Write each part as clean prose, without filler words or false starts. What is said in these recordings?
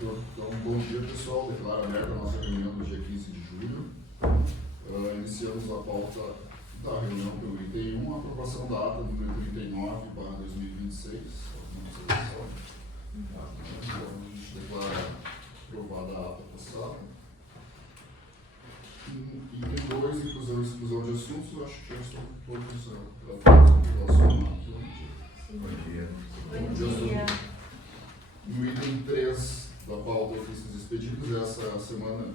Então, bom dia pessoal, declaro aberta a nossa reunião do dia 15 de julho. Iniciamos a pauta da reunião pelo item 1, a aprovação da ata número 39/2026. Alguma observação? Então, a gente declara aprovada a ata passada. Item 2, inclusão e exclusão de assuntos, eu acho que já estão todos relacionados. Bom dia. No item 3 da pauta ofícios expedidos, essa semana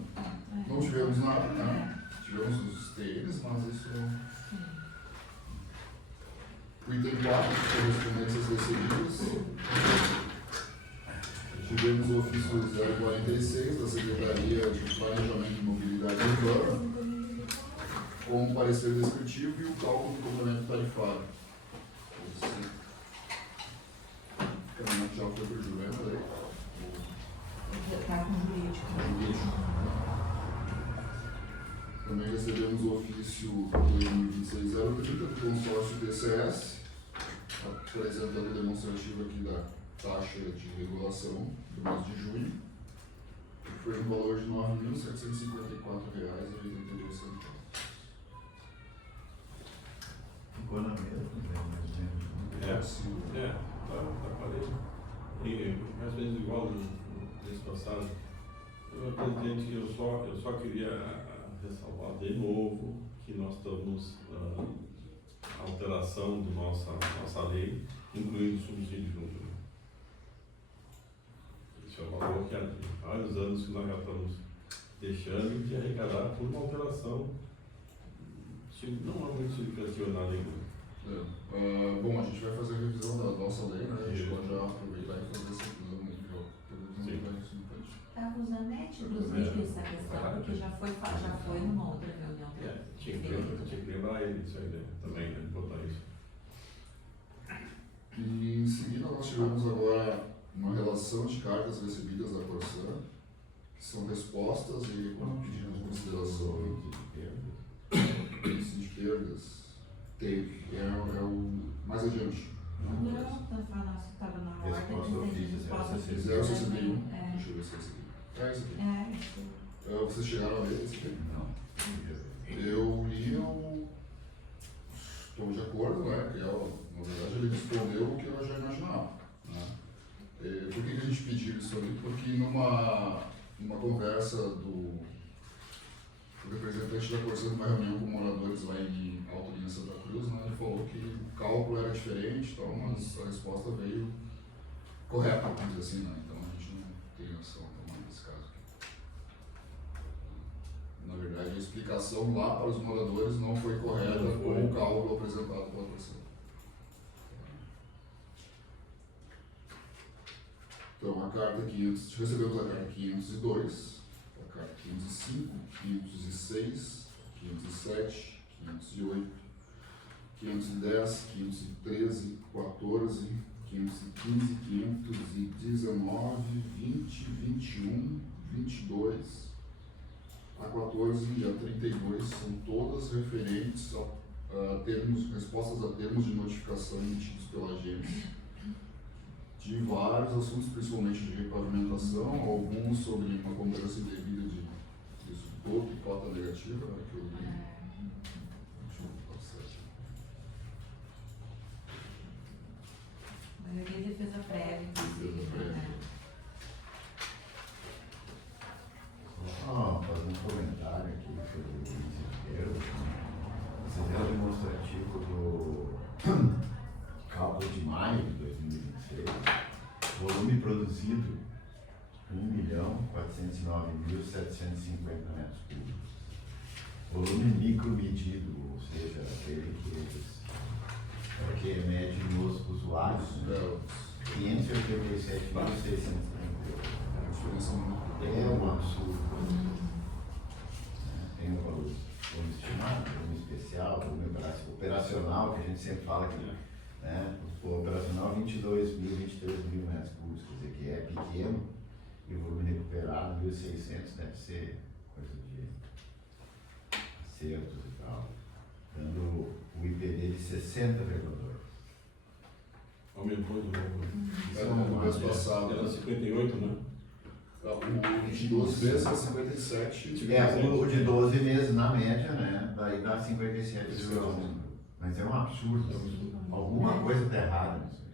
não tivemos nada, né? Tivemos os TNs, mas isso não. O item 4, correspondências recebidas. Tivemos o ofício 046 da Secretaria de Planejamento e Mobilidade Urbana, com o parecer descritivo e o cálculo do complemento tarifário. O caminhante já foi para o Juliano, daí? Está com jurídico. Também recebemos o ofício 2026-030 do consórcio TCS, apresentando o demonstrativo aqui da taxa de regulação do mês de junho, que foi no valor de R$ 9.754,82. Ficou na mesma, mais ou menos. Tá parecido. E mais ou menos igual no mês passado. Presidente, eu só queria ressalvar de novo que nós estamos a alteração da nossa lei, incluindo subsídio junto. Isso é um valor que há vários anos que nós já estamos deixando de arrecadar por uma alteração não é muito significativa na lei. Bom, a gente vai fazer a revisão da nossa lei, né? A gente pode já aproveitar e fazer essa revisão aí, Estava usando inclusive essa questão, porque já foi numa outra reunião. Tinha que lembrar ele disso aí também, né? Botar isso. E em seguida nós tivemos agora uma relação de cartas recebidas da Corsã, que são respostas e pedidos de consideração. Índice de perdas teve, é o mais adiante. Estava na ordem. Resposta ofício, Esse é o CCB1. Deixa eu ver se é esse aqui. É esse aqui. Vocês chegaram a ver esse aqui? Não. Eu li, eu estou de acordo, né? Que na verdade ele respondeu o que eu já imaginava. Né? Por que a gente pediu isso ali? Porque numa conversa do representante da Corsã numa reunião com moradores lá em Alto Linha Santa Cruz, né? Ele falou que o cálculo era diferente, então, mas a resposta veio correta, vamos dizer assim, né? Então a gente não tem ação tomando nesse caso aqui. Na verdade, a explicação lá para os moradores não foi correta com o cálculo apresentado pela Corsã. Então, a carta 500, recebemos a carta 502, a carta 505, 506, 507, 508, 510, 513, 14, 515, 519, 20, 21, 22, a 14 e a 32 são todas referentes a respostas a termos de notificação emitidos pela agência, de vários assuntos, principalmente de repavimentação, alguns sobre uma cobrança indevida de esgoto e cota negativa, né, que eu li. Deixa eu passar aqui. A maioria defesa prévia, inclusive. Só fazer um comentário aqui sobre o desespero. Esse é o demonstrativo do cálculo de maio de 2026. Volume produzido 1.409.750 metros cúbicos. Volume micro medido, ou seja, aquele que mede nos usuários, 587.638. É um absurdo. Tem um valor estimado, volume especial, volume operacional, que a gente sempre fala que, né? O operacional 22 mil, 23 mil metros cúbicos, quer dizer que é pequeno, e o volume recuperado 1.600 deve ser coisa de acertos e tal, dando o IPD de 60,2. Aumentou de novo. Era no mês passado. Era 58, né? O de 12 meses é 57. O de 12 meses na média, né? Daí dá 57,1. Mas é um absurdo. Alguma coisa está errada nisso aí.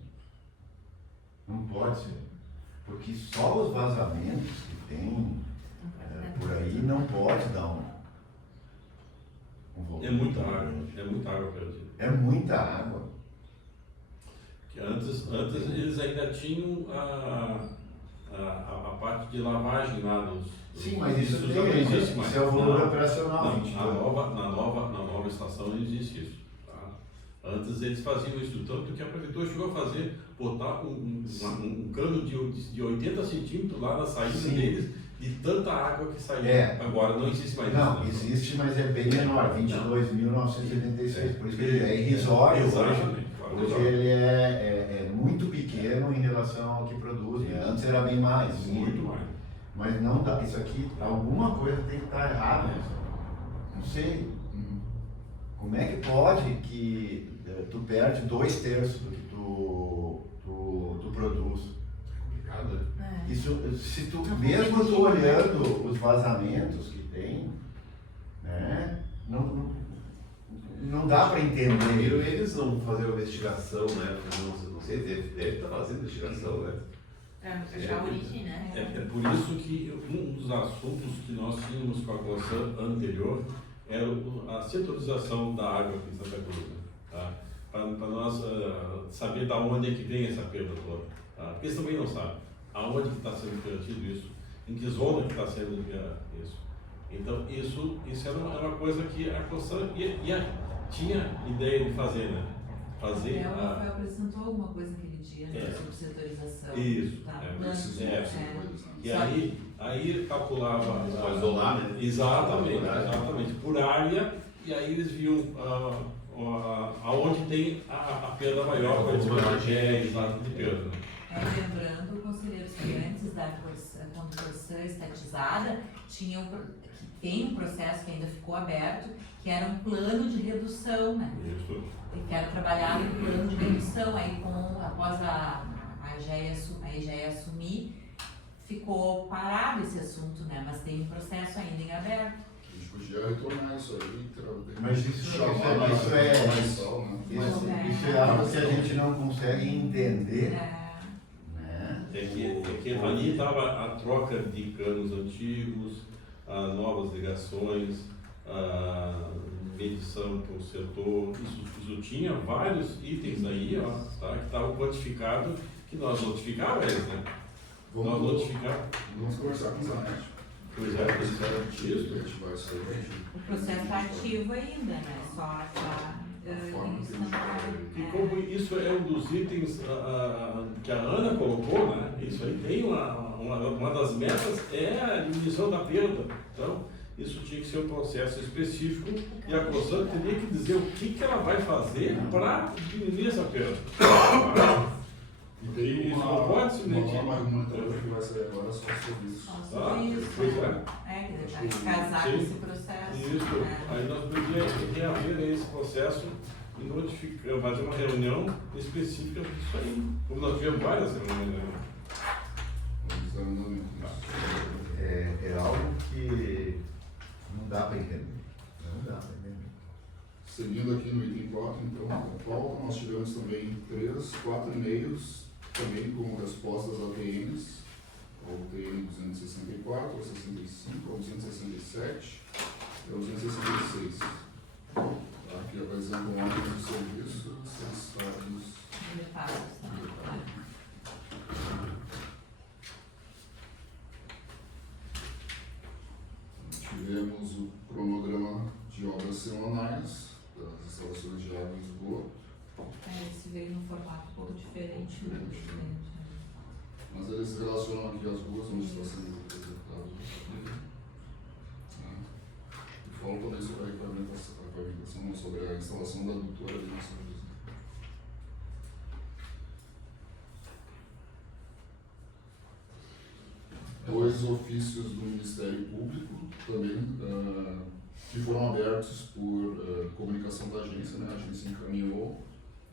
Não pode ser. Porque só os vazamentos que tem por aí não pode dar um volume. É muita água perdida. É muita água. Que antes eles ainda tinham a parte de lavagem lá dos. Sim, mas isso já não existe mais. isso é o volume Na operacional. nova estação não existe isso. Tá? Antes eles faziam isso, tanto que a prefeitura chegou a botar um cano de 80 centímetros lá na saída Sim. deles, de tanta água que saía. Agora não existe mais Não, isso. Né? existe, mas é bem menor, 22.986. Por isso que ele é irrisório hoje. Exatamente. Hoje ele é muito pequeno em relação ao que produz. Né? Antes era bem mais. Muito mais. Mas não dá. Isso aqui, alguma coisa tem que estar errada. Não sei. Como é que pode que tu perde 2/3 do que tu produz? É complicado, né? Isso, se tu, mesmo tu olhando os vazamentos que tem, né, não dá para entender. Primeiro eles não fazer uma investigação, né? Não sei, deve estar fazendo investigação, né? Fechar a origem, né? É por isso que um dos assuntos que nós tínhamos com a Cosan anterior era a setorização da água aqui em Santa Cruz, né? Tá? Para nós saber da onde é que vem essa perda toda. Tá? Porque eles também não sabem aonde que está sendo perdido isso, em que zona que está sendo isso. Então isso era uma coisa que a Cosan tinha ideia de fazer, né? Fazer O Rafael apresentou alguma coisa aquele dia, né, sobre setorização. Isso, Tá? E aí calculava isolar, né? Exatamente, por área, e aí eles viam aonde tem a perda maior, quando exato de perda. Né? Lembrando, conselheiros, que antes da Cosan estatizada, tem um processo que ainda ficou aberto, que era um plano de redução, né? Isso. Que era trabalhar no plano de redução, aí após a EGEA assumir, ficou parado esse assunto, né? Mas tem um processo ainda em aberto. A gente podia retornar isso aí, Mas isso é algo que a gente não consegue entender. É que ali estava a troca de canos antigos, as novas ligações, a medição para o setor, isso tinha vários itens aí, ó, tá, que estavam quantificados, que nós notificávamos eles, né? Vamos conversar com o Zanetti. Pois é, isso era isso. Ativar isso aí. O processo está ativo ainda, né? Só está E como isso é um dos itens que a Ana colocou, né? Isso aí tem uma das metas é a diminuição da perda. Então, isso tinha que ser um processo específico e a Cosan teria que dizer o que ela vai fazer para diminuir essa perda. E tem Isso não pode se uma norma regulamentar que vai sair agora só sobre isso. Só sobre isso. Pois é. Que vai casar com esse processo. Isso. Né? Aí nós podíamos reaver esse processo e notificar, fazer uma reunião específica disso aí. Como nós tivemos várias reuniões, né? Examinando isso. É algo que não dá para entender. Não dá para entender. Seguindo aqui no item 4, então, na pauta, nós tivemos também 4 e-mails, também com respostas a TNs, ao TN 264, ao 65, ao 267 e ao 266. Aqui apresentam ordens de serviço, seus estados. Tivemos o cronograma de obras semanais das instalações de água e esgoto. Esse veio num formato um pouco diferente. Mas eles relacionam aqui as ruas onde está sendo executado. E falam também sobre a pavimentação, não, sobre a instalação da adutora ali na São José. Dois ofícios do Ministério Público também, que foram abertos por comunicação da agência, né? A agência encaminhou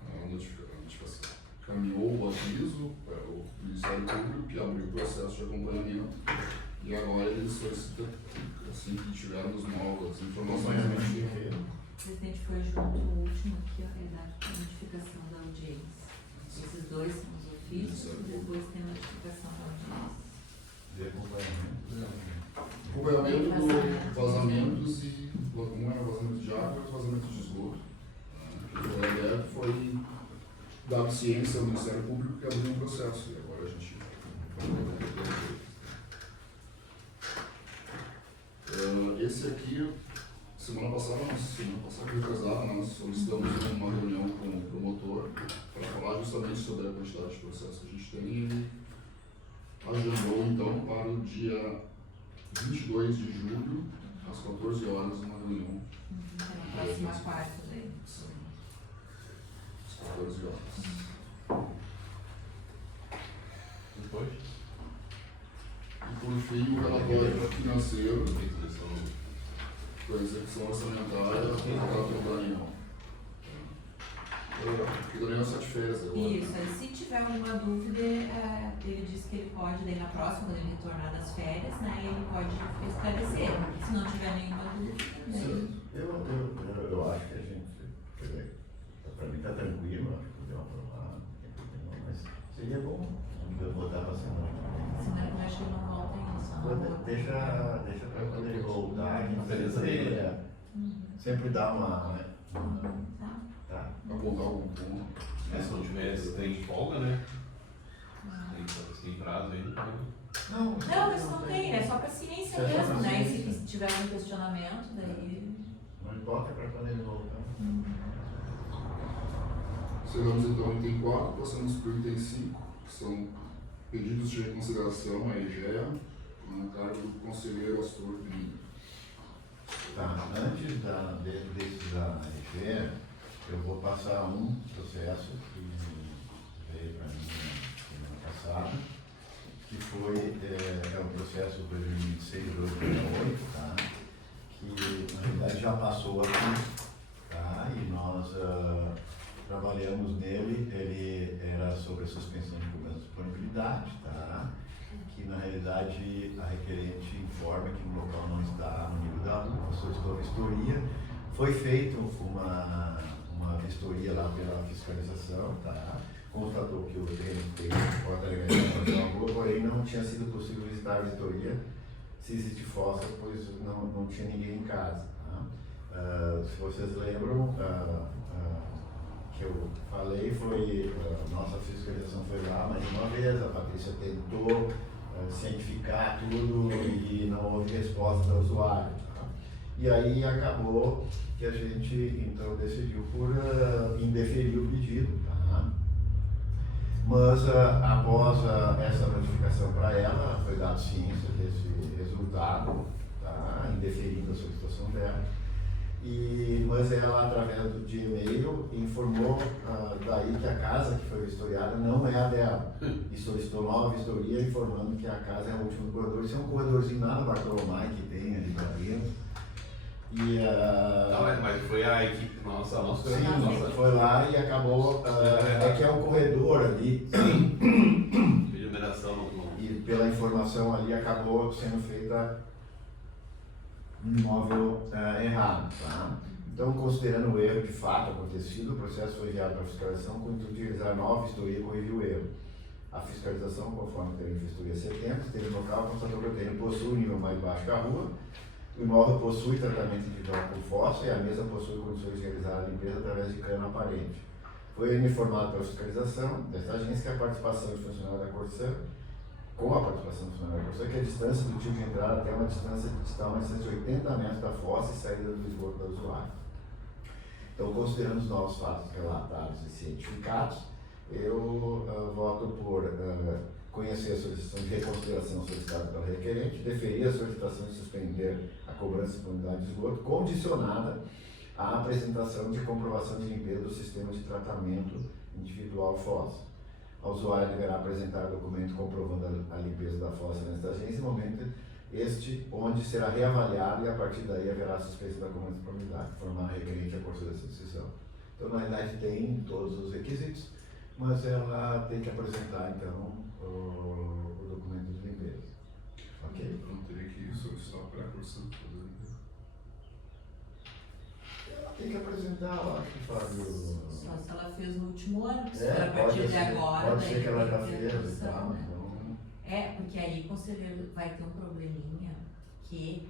a notificação. caminhou o aviso para o Ministério Público, que abriu o processo de acompanhamento, e agora eles solicitam, assim que tivermos novas informações, a gente O presidente foi junto, o último aqui, ó, é da notificação da audiência. Esses dois são os ofícios e depois tem a notificação da audiência. De acompanhamento. acompanhamento do vazamentos e um era vazamento de água e outro vazamento de esgoto. A ideia foi dar ciência ao Ministério Público que abriu um processo e agora a gente esse aqui, semana passada, retrasada, nós solicitamos uma reunião com o promotor para falar justamente sobre a quantidade de processos que a gente tem e ele agendou então para o dia 22 de julho, às 14 horas, uma reunião. Na próxima quarta daí. Sim. Às 14 horas. Depois? E por fim, o relatório financeiro da execução orçamentária do Daniel. Porque o Daniel está de férias agora. Isso, aí se tiver alguma dúvida, ele disse que ele pode, daí na próxima, quando ele retornar das férias, né, ele pode esclarecer. Se não tiver nenhuma dúvida, daí... Eu acho que a gente, quer dizer, para mim está tranquilo, acho que deu aprovar, mas seria bom eu botar para semana. Senão eu acho que ele não volta ainda, só não. Deixa para quando ele voltar, a gente sempre dá uma, né? Tá. Apontar algum ponto. Se não tivesse, tem folga, né? Tem prazo aí. Não, isso não tem, é só para ciência mesmo, né? E se tiver algum questionamento, daí... Não importa para quando ele voltar. Chegamos então no item 4, passamos para o item 5, que são pedidos de reconsideração à EGEA, na cargo do conselheiro Astor Pinto. Tá, antes desse da EGE, eu vou passar um processo que veio para mim semana passada, que foi um processo 2006-2008, tá? Que na realidade já passou aqui, tá? E nós trabalhamos nele, ele era sobre a suspensão de cobrança de disponibilidade, tá? Que na realidade a requerente informa que o local não está no nível da rua, solicitou a vistoria, foi feita uma vistoria lá pela fiscalização, tá? Constatou que o terreno tem porta legalização da rua, porém não tinha sido possível visitar a vistoria se existe fossa, pois não tinha ninguém em casa. Tá? Se vocês lembram, que eu falei, foi nossa fiscalização foi lá mais uma vez, a Patrícia tentou cientificar tudo e não houve resposta do usuário. Tá? E aí acabou que a gente então decidiu por indeferir o pedido. Tá? Mas após essa notificação para ela, foi dado ciência desse resultado, tá? Indeferindo a solicitação dela. Mas ela, através de e-mail, informou daí que a casa que foi vistoriada não é a dela. E solicitou nova vistoria, informando que a casa é o último corredor. Isso é um corredorzinho lá no Bartolomai que tem ali para dentro. Mas foi a equipe nossa. Sim, foi lá e acabou. É que é um corredor ali. De numeração. E pela informação ali acabou sendo feita um imóvel errado. Tá? Então, considerando o erro de fato acontecido, o processo foi enviado para a fiscalização com o intuito de realizar nova vistoria e corrigir o erro. A fiscalização, conforme o terreno de vistoria 70, esteve no local, constatou que o terreno possui um nível mais baixo que a rua, o imóvel possui tratamento individual com fossa e a mesa possui condições de realizar a limpeza através de cano aparente. Foi informado pela fiscalização desta agência que a participação de funcionário da Corsã, com a participação do funcionário da Corsã, que a distância do tipo de entrada até uma distância de 80 metros da fossa e saída do esgoto do usuário. Então, considerando os novos fatos relatados e cientificados, eu voto por conhecer a solicitação de reconsideração solicitada pela requerente, deferir a solicitação de suspender a cobrança de disponibilidade de esgoto, condicionada à apresentação de comprovação de limpeza do sistema de tratamento individual fossa. A usuária deverá apresentar documento comprovando a limpeza da fossa nesta agência, no momento onde será reavaliado e a partir daí haverá suspensão da cobrança de disponibilidade, formar a requerente a curso dessa decisão. Então, na realidade, tem todos os requisitos. mas ela tem que apresentar então o documento de limpeza. Ok? Eu não teria que solicitar a pré-cursão. Ela tem que apresentar, eu acho, Fábio. Só se ela fez no último ano, que se É, for a partir de agora, pode daí ser que ela já tem que ter fez e função, tal, né? então. É, porque aí, conselheiro, vai ter um probleminha que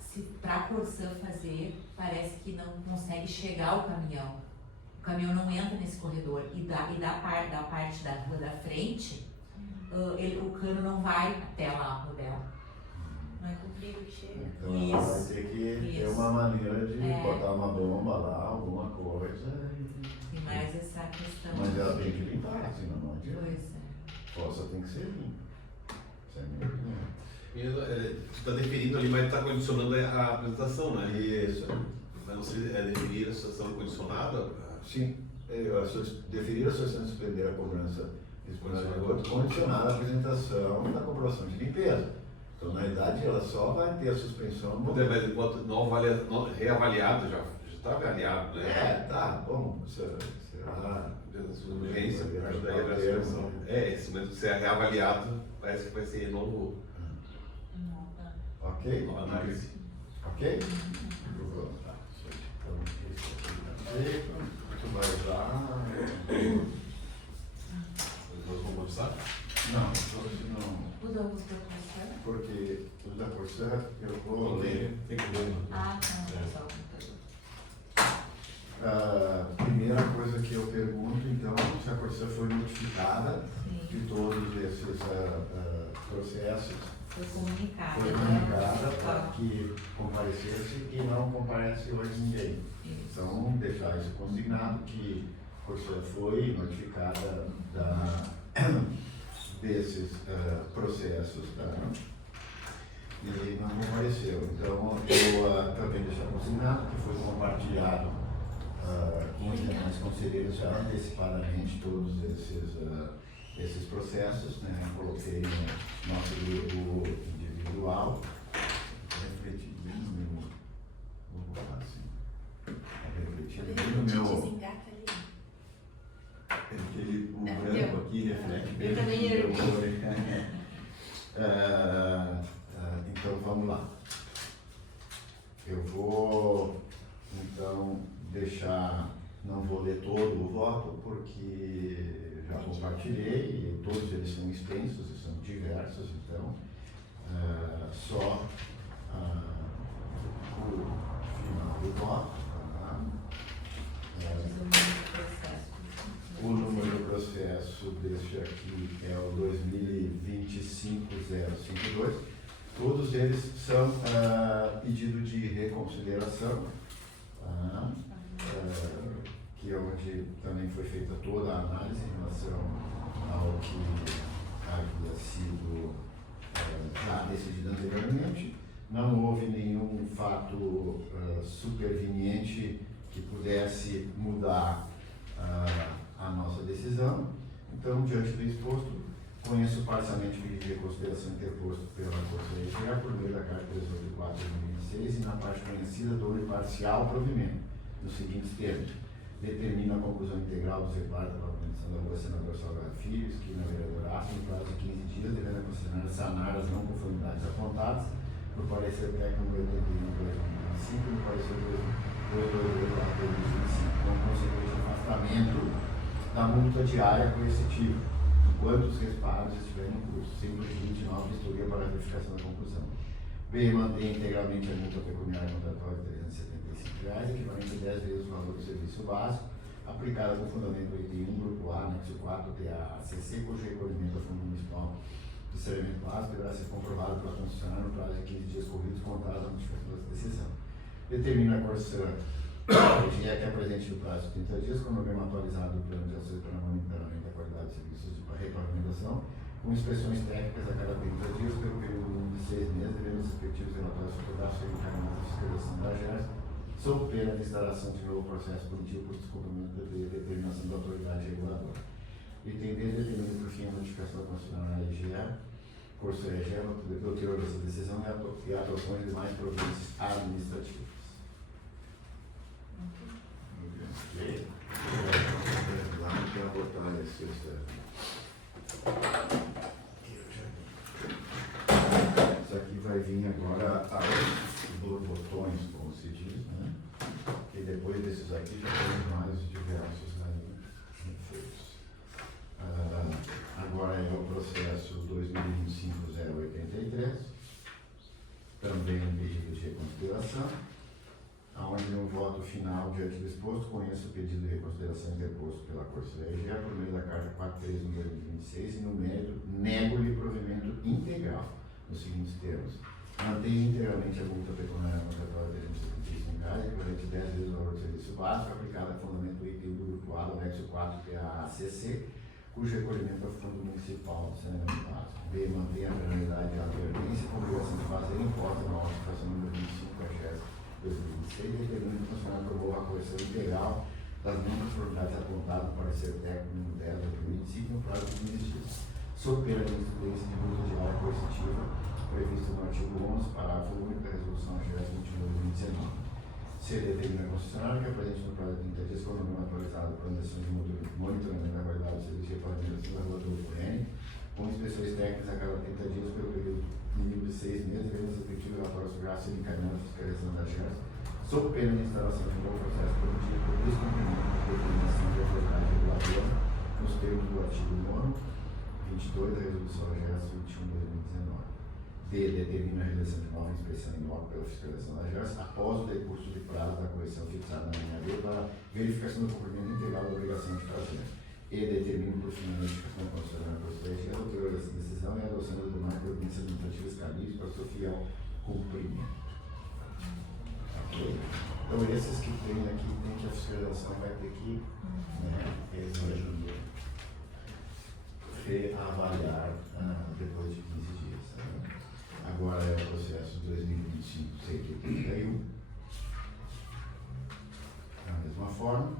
se para a Corsã fazer, parece que não consegue chegar o caminhão. O caminhão não entra nesse corredor e da parte da rua da frente, o cano não vai até lá a rua dela. Não é comprido que chega. Então ela vai Isso, ter que ter isso. uma maneira de É. botar uma bomba lá, alguma coisa. E mais essa questão. Mas ela tem que limpar, senão não adianta. Pois é. Fossa tem que ser limpa. Isso é minha opinião. Tu está definindo ali, mas está condicionando a apresentação, né? Isso. Mas você definir a situação condicionada? Sim, definir a solução de suspender a cobrança condicionada à apresentação da comprovação de limpeza. Então, na verdade, ela só vai ter a suspensão no Mas enquanto não reavaliado, já está avaliado, né? É, tá, bom, será. Urgência, acho que daí Pode a ter, situação. né? É, esse mesmo que ser reavaliado, parece que vai ser novo, Ok? nova análise. Ok? Tá. Então, isso aqui tá feito. Tu vai lá. Nós vamos conversar? Não, hoje não. O da Corsã? Porque os da Corsã eu vou ler. Tem que ver, né? Ah, tá, só o computador. A primeira coisa que eu pergunto, então, se a Corsã foi notificada Sim, de todos esses processos, foi comunicado. foi né? comunicada para que comparecesse e não comparece hoje ninguém. Isso. Então, deixar isso consignado que a Corsã foi notificada desses processos, tá? E não compareceu. Então, eu também deixar consignado que foi compartilhado com os demais conselheiros já antecipadamente todos esses processos, né? Coloquei no nosso grupo individual, refleti bem no meu, vou falar assim, refleti bem no meu, Desengata ali. o Não, branco eu. aqui reflete bem Eu também no meu ergui. então vamos lá. Eu vou então deixar, não vou ler todo o voto porque já compartilhei e todos eles são extensos e são diversos, então só o final do voto. Tá? Diz o número do processo. O número do processo deste aqui é o 2025-052. Todos eles são pedido de reconsideração, que é onde também foi feita toda a análise em relação ao que havia sido já decidido anteriormente. Não houve nenhum fato superveniente que pudesse mudar a nossa decisão. Então, diante do exposto, conheço parcialmente o pedido de reconsideração interposto pela Corsã EGA por meio da Carta 384 de 2006 e na parte conhecida do parcial provimento, nos seguintes termos: determina a conclusão integral dos reparos da pavimentação da rua Senador Salgado Filho, esquina Vereador Aço, no prazo de 15 dias, devendo considerar sanar as não conformidades apontadas no parecer técnico 81/2025 e no parecer 22/2025, com consequente afastamento da multa diária coercitiva, enquanto os reparos estiverem em curso, sem prejuízo de nova vistoria para a verificação da conclusão. B. Mantém integralmente a multa pecuniária contratual de R$ 375, equivalente a 10 vezes o valor do serviço básico, aplicada com fundamento do item 1, grupo A, anexo 4, DA, ACC, cujo recolhimento ao Fundo Municipal de Saneamento Básico deverá ser comprovado pela concessionária no prazo de 15 dias corridos, contados a notificação dessa decisão. Determina a Corsã que apresente no prazo de 30 dias, cronograma atualizado do plano de ações para monitoramento da qualidade de serviços de repavimentação, com inspeções técnicas a cada 30 dias, pelo período mínimo de 6 meses, devendo os respectivos relatórios fotografados serem encaminhados à fiscalização da AGERS, sob pena de instalação de novo processo punitivo por descumprimento de determinação da autoridade reguladora. Item D. Determina por fim a notificação da concessionária EGA, Corsã EGA, do teor dessa decisão e a adoção de demais providências administrativas. Lá não quer votar Isso aqui vai vir agora os botões, como se diz, né? E depois desses aqui já temos mais diversos aí feitos. Agora é o processo 2025-083, também um pedido de reconsideração, onde no voto final diante do exposto conheço o pedido de reconsideração interposto pela Corte EGE por meio da Carta 43/2026 e no mérito nego-lhe provimento integral nos seguintes termos. Mantém integralmente a multa pecuniária contratual de R$ 375, equivalente a 10 vezes o valor do serviço básico, aplicada a fundamento do item do grupo A do anexo 4 PAACC, cujo recolhimento é o Fundo Municipal de Saneamento Básico. B. Mantém a penalidade de advertência com obrigação de fazer imposta na notificação número 25 AGES 2026 e determina que o funcionário promova a correção integral das não conformidades apontadas no parecer técnico número 10 de 2025 no prazo de 15 dias, sob pena de incidência de multa diária coercitiva previsto no artigo 11, parágrafo único da resolução AGES 21/2019. Se determina a concessionária que apresente no prazo de 30 dias cronograma atualizado para condições de monitoramento da qualidade do serviço de pavimentação da rua do UPN, com inspeções técnicas a cada 30 dias pelo período mínimo de 6 meses, devendo as efetivas relatórios sobre gastos e encaminhados à fiscalização da AGES, sob pena de instalação de um novo processo produtivo por descumprimento de determinação de autoridade reguladora, nos termos do artigo 9, 22 da resolução AGES 21/2019. D. Determina a realização de nova inspeção em loco pela fiscalização da AGES após o decurso de prazo da correção fixada na linha B para verificação do cumprimento integral da obrigação de fazer. E. Determina por fim a notificação constitucional por STF, a doutora dessa decisão e a adoção das demais providências administrativas cabíveis para seu fiel cumprimento. Ok? Então, esses que tem aqui, tem que a fiscalização vai ter que reavaliar depois de 15 dias. Tá? Agora é o processo 2025-131. Da mesma forma,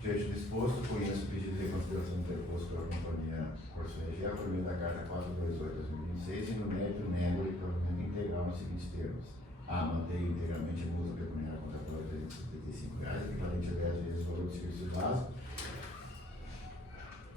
diante do exposto, conheço o pedido de reconsideração interposto pela Companhia Corso EGE por meio da Carta 428/2026 e no mérito nego e provimento integral nos seguintes termos. A. Mantém integralmente a multa pecuniária contratual de R$ 375, equivalente a 10 vezes o valor do serviço básico,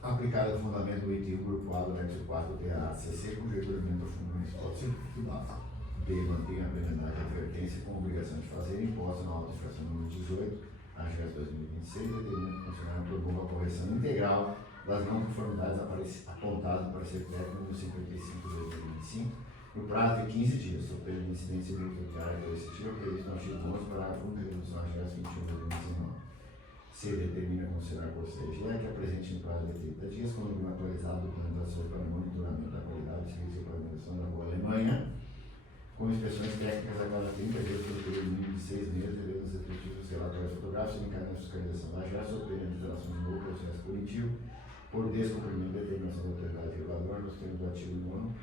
aplicada ao fundamento do item grupo A do anexo 4 PAACC, cujo recolhimento ao Fundo Municipal de Serviço Básico. B. Mantém a penalidade de advertência com obrigação de fazer imposta na auto infração número 18, AGES 2026, e determina que o funcionário promova a correção integral das não conformidades apontadas no parecer técnico número 55/2025, no prazo de 15 dias, sob pena de incidência de multa diária coercitiva previsto no artigo 11, parágrafo 1 da resolução AGES 21/2019. C. Determina considerar por CGE que apresente no prazo de 30 dias, cronograma atualizado do plano de ações para monitoramento da qualidade de serviço de pavimentação da rua Alemanha, com inspeções técnicas a cada 30 dias pelo período mínimo de 6 meses, devendo os efetivos relatórios fotográficos e encaminhar a fiscalização da AGES, sob pena de instalação de novo processo punitivo, por descumprimento da determinação da autoridade reguladora nos termos do artigo 9,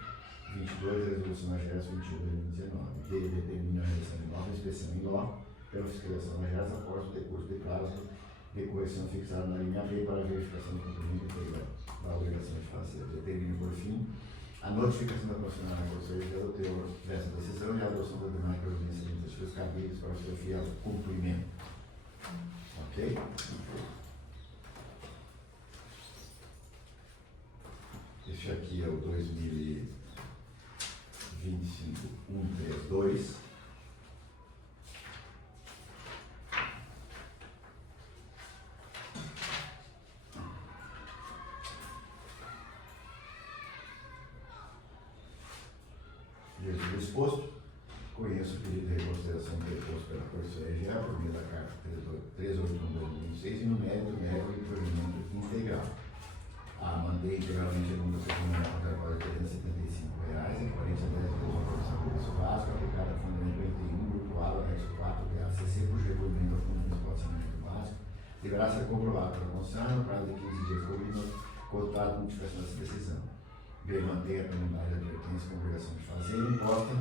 22 da resolução AGES 21/2019. D. Determina a realização de nova inspeção em loco pela fiscalização da AGES após o decurso de prazo de correção fixada na linha B para a verificação do cumprimento integral da obrigação de fazer. Determina, por fim, a notificação da concessionária por STF do teor dessa decisão e a adoção das demais providências administrativas cabíveis para o seu fiel cumprimento. Ok? Este aqui é o 2025-132. Diante do exposto, conheço o pedido de reconsideração interposto pela Corte EGE por meio da Carta 381/2026 e no mérito nego e provimento integral. A. Mantém integralmente a multa pecuniária contratual de R$ 375, equivalente a 10 vezes o valor do serviço básico, aplicada a fundamento do item 1, grupo A, do anexo 4 PAACC, cujo recolhimento ao Fundo Municipal de Saneamento Básico deverá ser comprovado pela concessionária no prazo de 15 dias contado com notificação dessa decisão. B. Mantém a penalidade de advertência com obrigação de fazer imposta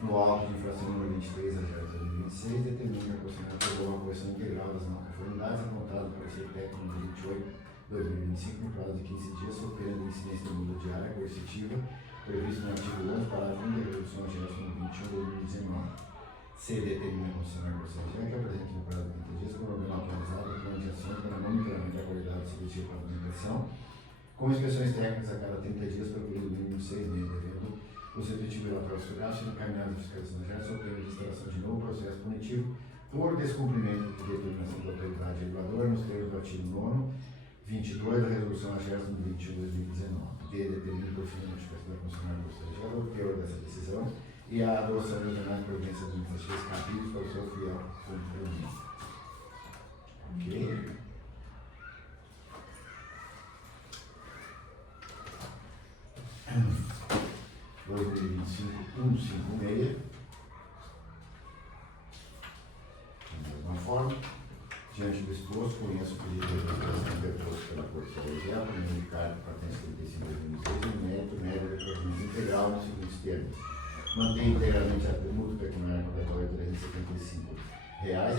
no auto de infração número 23 AGES 2026, determina que a concessionária promova a correção integral das não conformidades apontadas no parecer técnico número 28/2025 no prazo de 15 dias, sob pena de incidência de multa diária coercitiva previsto no artigo 11, parágrafo 1 da resolução AGES número 21/2019. C. Determina a concessionária por STF que apresente no prazo de 30 dias cronograma atualizado do plano de ações para monitoramento da qualidade do serviço de pavimentação com inspeções técnicas a cada 30 dias para o período mínimo de 6 meses, devendo os respectivos relatórios fiscais sendo encaminhados à fiscalização da GERS, sob pena de instalação de novo processo punitivo por descumprimento de determinação da autoridade reguladora nos termos do artigo 9º, 22 da resolução AGERS número 21/2019. Determina por fim a notificação da concessionária constrangedora o teor dessa decisão e a adoção das demais providências administrativas cabíveis para o seu fiel cumprimento. Ok? (2025) 156. Da mesma forma, diante do exposto, conheço o pedido de representação interposto pela Corte Colegial, por meio de carta patente 35/2006, em mérito médio de provimento integral nos seguintes termos: mantém integralmente a multa pecuniária contratual de R$375,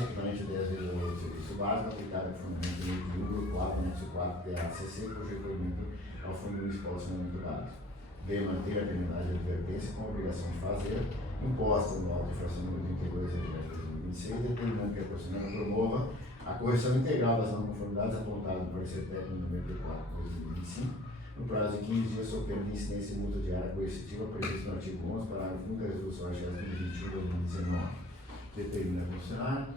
equivalente a 10 vezes o valor do serviço básico, aplicado ao fundamento de 1, grupo A, anexo 4, PACC, cujo recolhimento ao Fundo Municipal de Saneamento Básico. B. Manter a penalidade de advertência com a obrigação de fazer, imposta no auto de infração número 32 de 2026, determinando que a concessionária promova a correção integral das não conformidades apontadas no parecer técnico número 94/2025, no prazo de 15 dias, sob pena de incidência e multa diária coercitiva previsto no artigo 11, parágrafo 1 da resolução AGERS número 21/2019. Determina a concessionária,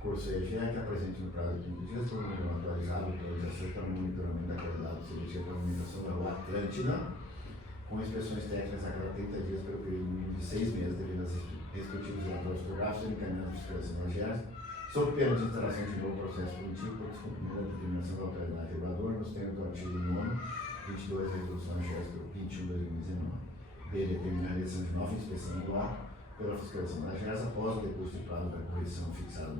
Corso EGE, que apresente no prazo de 30 dias, por um atualizado, autorização para o monitoramento da qualidade do serviço de pavimentação da rua Atlântida, com inspeções técnicas a cada 30 dias pelo período mínimo de 6 meses, devido aos respectivos relatórios fotográficos serem encaminhados à fiscalização da AGERS, sob pena de instalação de novo processo punitivo por descumprimento da determinação da autoridade reguladora nos termos do artigo 9, 22 da resolução AGERS 21/2019. B. Determinar a realização de nova inspeção anual pela fiscalização da AGERS após o decurso de prazo da correção fixado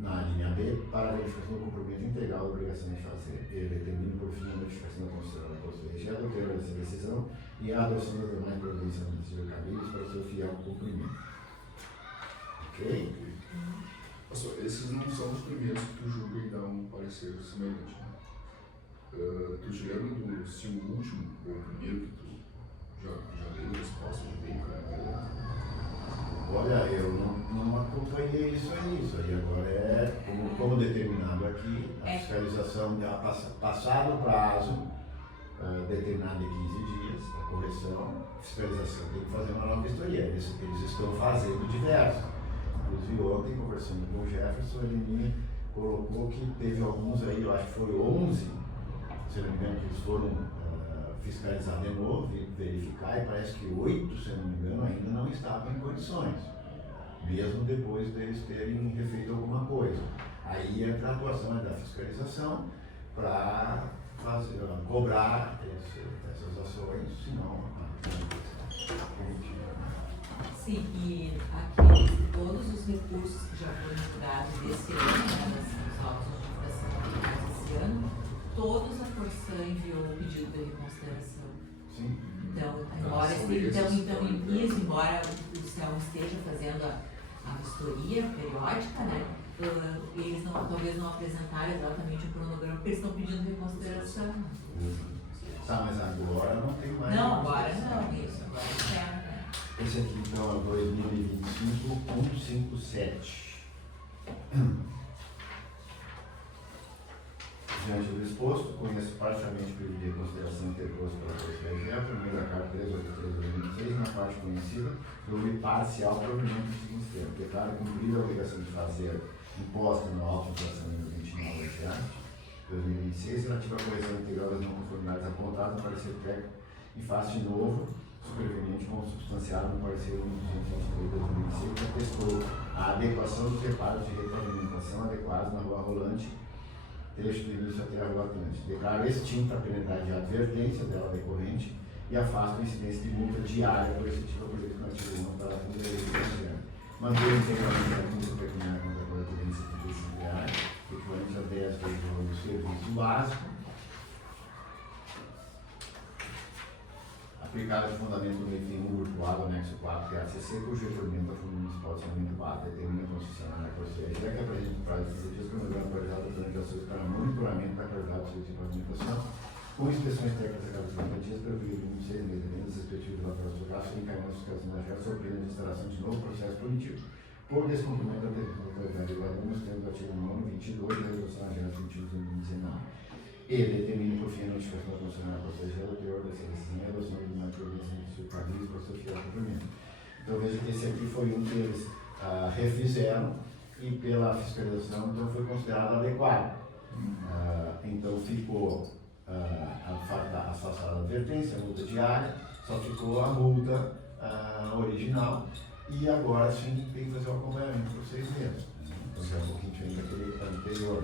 na linha B para a verificação do cumprimento integral da obrigação de fazer. Ele determina por fim a notificação da concessionária da Corte Colegial do teor dessa decisão e a adoção das demais providências administrativas cabíveis para o seu fiel cumprimento. Ok? Pastor, esses não são os primeiros que tu julga e dá um parecer semelhante, né? Tu te lembra se o último ou o primeiro que tu já deu resposta, já deu, cara? Olha, eu não acompanhei isso aí agora é como determinado aqui, a fiscalização, passado o prazo determinado de 15 dias, a correção, a fiscalização tem que fazer uma nova vistoria, eles estão fazendo diversos. Inclusive ontem, conversando com o Jefferson, ele me colocou que teve alguns aí, eu acho que foi 11, se não me engano, que eles foram fiscalizar de novo, verificar, e parece que 8, se não me engano, ainda não estavam em condições, mesmo depois deles terem refeito alguma coisa. Aí entra a atuação da fiscalização para cobrar essas ações, senão Sim, e aqui todos os recursos que já foram julgados desse ano, né, nos autos de infração desse ano, todos a Corsã enviou o pedido de reconsideração. sim. Então, embora embora o Celmo esteja fazendo a vistoria periódica, né, eles talvez não apresentaram exatamente o cronograma, porque eles estão pedindo reconsideração. Tá, mas agora não tem mais. Não, agora não, isso, agora é, né? Esse aqui então é 2025 157. Diante do exposto, conheço parcialmente o pedido de consideração interposto pela Corte Colegial, por meio da Carta 383/2006, na parte conhecida do parcial provimento dos seguintes termos. Declara cumprida a obrigação de fazer imposta no auto de infração número 29 de 2026, relativa à correção integral das não conformidades apontadas no parecer técnico em face de novo, superveniente consubstanciado no parecer 223/2026, que atestou a adequação dos reparos de repavimentação adequados na rua rolante, trecho do início até a rua Atlântica. Declara extinta a penalidade de advertência dela decorrente e afasta a incidência de multa diária coercitiva por direito nativo 1 para a fundo da lei de manter integralmente a multa pecuniária contra a correspondência de R$35, equivalente a 10 vezes o valor do serviço básico, aplicada de fundamento no item 1, grupo A, do anexo 4, PACC, cujo recolhimento ao Fundo Municipal de Saneamento Básico determina a concessionária da Corte Colegial, que apresenta o prazo de 15 dias cronograma atualizado durante ações para monitoramento da qualidade do serviço de pavimentação, com inspeções técnicas a cada 30 dias, pelo período de 26 meses, devendo os respectivos relatórios fotográficos e encaminhados à fiscalização da GERS sob pena de instalação de novo processo punitivo, por descumprimento da determinação da autoridade reguladora nos termos do artigo 9, 22 da resolução AGERS 21/2019. E determine por fim a notificação da concessionária constrangida, o teor dessa decisão e a adoção de uma providência justificável para o seu fiel cumprimento. Então veja que esse aqui foi um que eles refizeram e pela fiscalização então foi considerado adequado. Então ficou afastada a advertência, a multa diária, só ficou a multa original e agora sim tem que fazer o acompanhamento por 6 meses. Então já é um pouquinho diferente daquele anterior.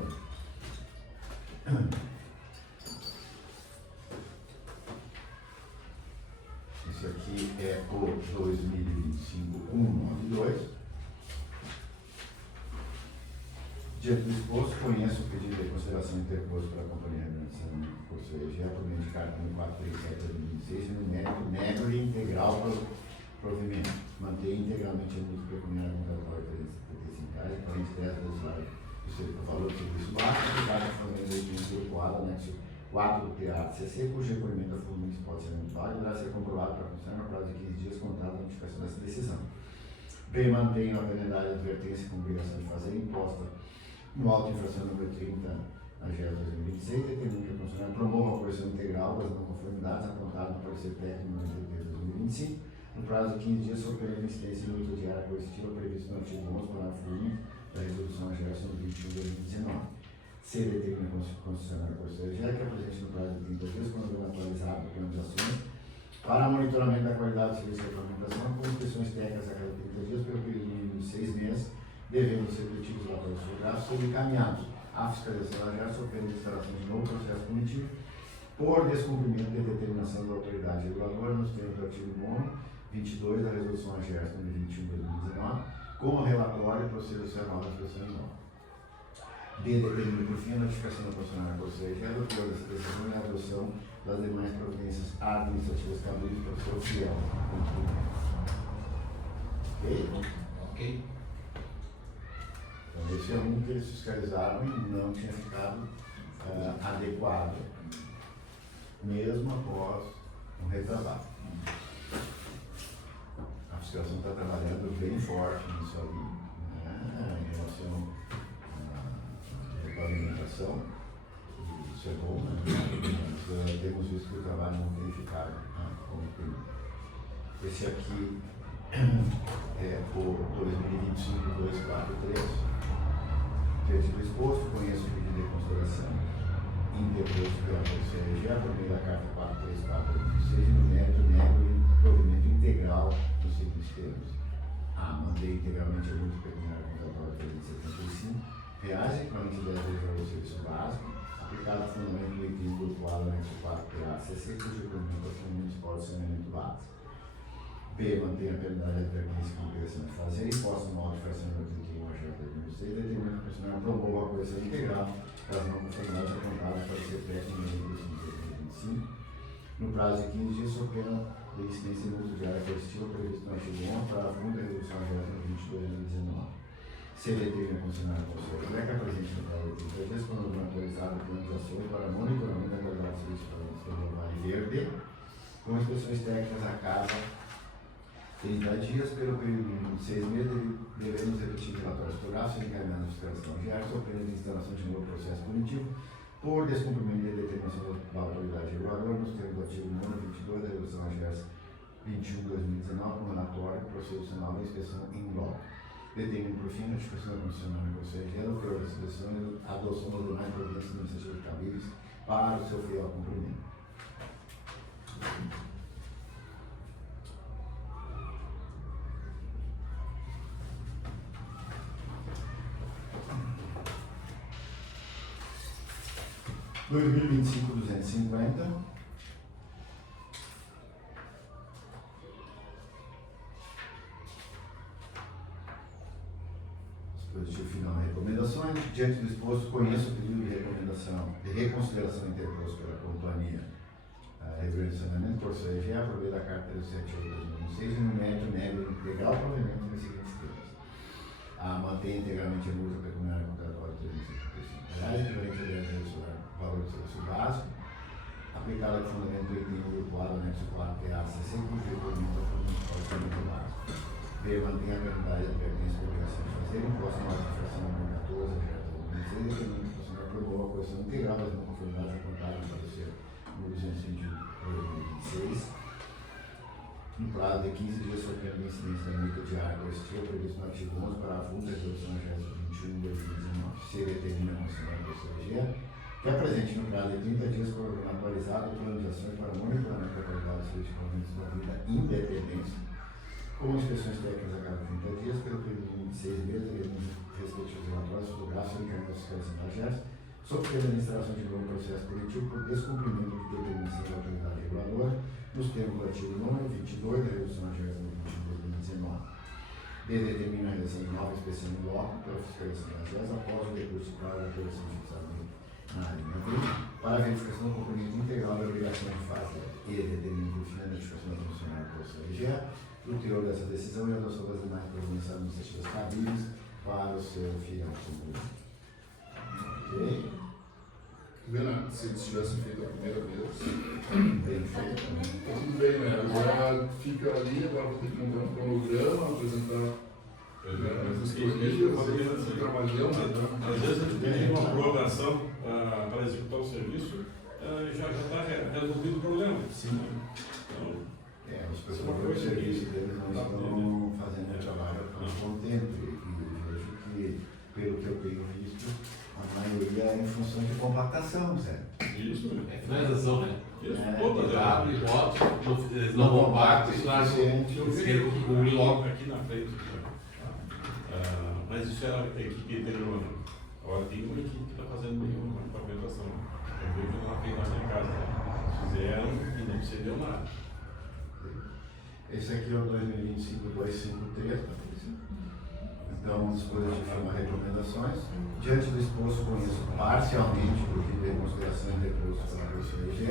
Isso aqui é o 2025-192. Diante do exposto, conheço o pedido de consideração interposto pela Companhia de Administração por sua EGE, por meio de carta número 437 de 2006, e no mérito nego-lhe integral para o provimento. Mantenha integralmente a multa pecuniária contratual de R$ 35, para entre 10 vezes o valor do serviço básico, aplicado a família de incorporado, anexo 4 do PA-CC, cujo recolhimento da FUMIX pode ser muito válido, deverá ser comprovado para funcionar no prazo de 15 dias contado a notificação dessa decisão. B. Mantenha a penalidade de advertência com obrigação de fazer imposta no auto infração número 30, na GES 2026, determina que o funcionário promova a correção integral das não conformidades apontadas no parecer técnico 93 de 2025, no prazo de 15 dias, sob pena de incidência de multa diária coercitiva previsto no artigo 11, parágrafo 1 da resolução GES 21 de 2019. C. Determina a concessionária constrangida que apresente no prazo de 30 dias, quando bem atualizado o plano de ações, para monitoramento da qualidade do serviço de implementação, com inspeções técnicas a cada 30 dias, pelo período mínimo de 6 meses, devendo ser objetivos relatórios fotográficos serem encaminhados à fiscalização da GES sob pena de instalação de novo processo punitivo por descumprimento de determinação da autoridade reguladora nos termos do artigo 22 da resolução GES número 21 de 2019, com o relatório e procedimental da inspeção em nova. D. Determina por fim a notificação da concessionária constrangida do teor dessa decisão e a adoção das demais providências administrativas cabíveis para o seu fiel cumprimento. Ok? Então, esse é um que eles fiscalizaram e não tinha ficado adequado, mesmo após um retrabalho. A fiscalização está trabalhando bem forte nisso ali, em relação à regulamentação, isso é bom, mas temos visto que o trabalho não tem ficado como primeiro. Esse aqui é o 2025-243. Diante do exposto, conheço o pedido de consideração interposto pela CEG por meio da carta 434 de 2006 e no mérito nego e provimento integral dos seguintes termos. A. Mantém integralmente a multa pecuniária contratual de R$ 375, equivalente 10 vezes ao serviço básico, aplicado a fundamento do item grupo A do anexo 4 PA-CC, cujo recolhimento da Fundo Municipal de Saneamento Básico. B. Mantém a penalidade de advertência com obrigação de fazer imposto no auto infração número 31 a GES 2006, determina que o funcionário promova a correção integral das não conformidades apontadas para ser técnico no 2025, no prazo de 15 dias, sob pena de incidência de multa diária coercitiva previsto no artigo 11, para a fundo da resolução GES 22 de 2019. C. Determina a concessionária constrangida que apresente no prazo de 30 dias, quando não autorizado o plano de ações para monitoramento da qualidade do serviço para o Ministério do Vale Verde, com inspeções técnicas a cada 30 dias, pelo período de 6 meses, devemos repetir relatórios fotográficos e encaminhar a fiscalização GES sob pena de instalação de novo processo punitivo por descumprimento de determinação da autoridade reguladora nos termos do artigo 22 da resolução GES 21 de 2019, com relatório processual da inspeção em bloco. Determina por fim a notificação da concessionária constrangida do teor dessa decisão e a adoção das demais providências administrativas cabíveis para o seu fiel cumprimento. Em 2025, 250. Dispositivo final de recomendações. Diante do exposto, conheço o pedido de recomendação de reconsideração interposto pela companhia Rio Grande do Saneamento por sua EGE, por meio da carta 378 de 2006 e no mérito nego integral o provimento nos seguintes termos. A. Mantém integralmente a multa pecuniária contratual de R$ 375, equivalente a 10 vezes o valor do serviço básico, aplicado ao fundamento do item grupo A do anexo 4 PA-CC, cujo recolhimento da Fundo Municipal de Saneamento Básico. B. Mantém a penalidade de advertência com obrigação de fazer imposto na infração número 14 a GES 2016, determina que o funcionário aprovou a correção integral das não conformidades apontadas no parecer no 221/2026, no prazo de 15 dias sob pena de incidência da multa diária coercitiva previsto no artigo 11, parágrafo 1 da resolução 21/2019, se determina a Conselheira da Sociologia, que apresente no prazo de 30 dias programa atualizado o plano de ações para monitoramento da qualidade dos serviços de equipamentos da vida independentes, com inspeções técnicas a cada 30 dias, pelo período de 6 meses, devendo respectivos relatórios fotográficos encaminhados à fiscalização da AGERS, sob pena de instauração de novo processo coletivo por descumprimento de determinação da autoridade reguladora, nos termos do artigo 9 e 22 da Resolução AGERS número 2019. Determina a realização de nova inspeção em loco pela fiscalização da AGERS após o recurso para a apuração fixada na linha B, para a verificação do cumprimento integral da obrigação de fazer e determina por fim a notificação da funcionária da CEG, o teor dessa decisão e a adoção das demais providências administrativas cabíveis para o seu fiel cumprimento. Ok? Vendo, se eles tivessem feito a primeira vez, Bem feito também. tá tudo bem, né? Agora fica ali, agora vou ter que montar um cronograma, apresentar as coisas, trabalhando, né? Às vezes a gente tem uma prorrogação para executar o serviço, já está resolvido o problema. Sim. Então, Os prestadores de serviço deles não estão fazendo o trabalho há algum tempo e vejo que, pelo que eu tenho visto, a maioria é em função de compactação, certo? isso. É finalização, né? Isso, É, todas elas. Abre, bota, eles não compactam, isso lá Eu eles vejo querem concluir logo. aqui na frente. Mas isso é a equipe anterior. Agora tem uma equipe que está fazendo uma pavimentação. Eu vejo lá tem na minha casa. Fizeram e não cedeu nada. Esse aqui é o 2025-253. Então, dispositivo chama recomendações. Diante do exposto, conheço parcialmente o pedido de reconsideração interposto pela CEG,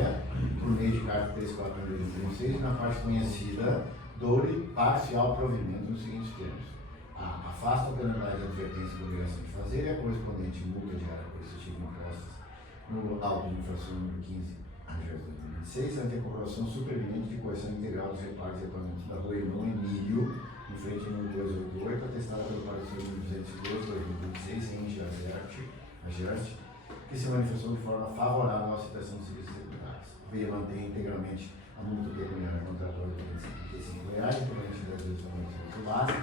por meio de carta 349/2026, na parte conhecida, dou-lhe parcial provimento nos seguintes termos. A. Afasta a penalidade de advertência da obrigação de fazer e a correspondente multa diária coercitiva impostas no auto de infração número 15, AGERS 2026, ante a comprovação superveniente de correção integral dos reparos e equipamentos da rua Irmão Emílio, em frente ao número 288, atestada pelo parecer número 202/2026, em AGERS, que se manifestou de forma favorável à citação dos serviços executados. Veio manter integralmente a multa pecuniária contratual de R$ 35, equivalente a 10 vezes o valor do base,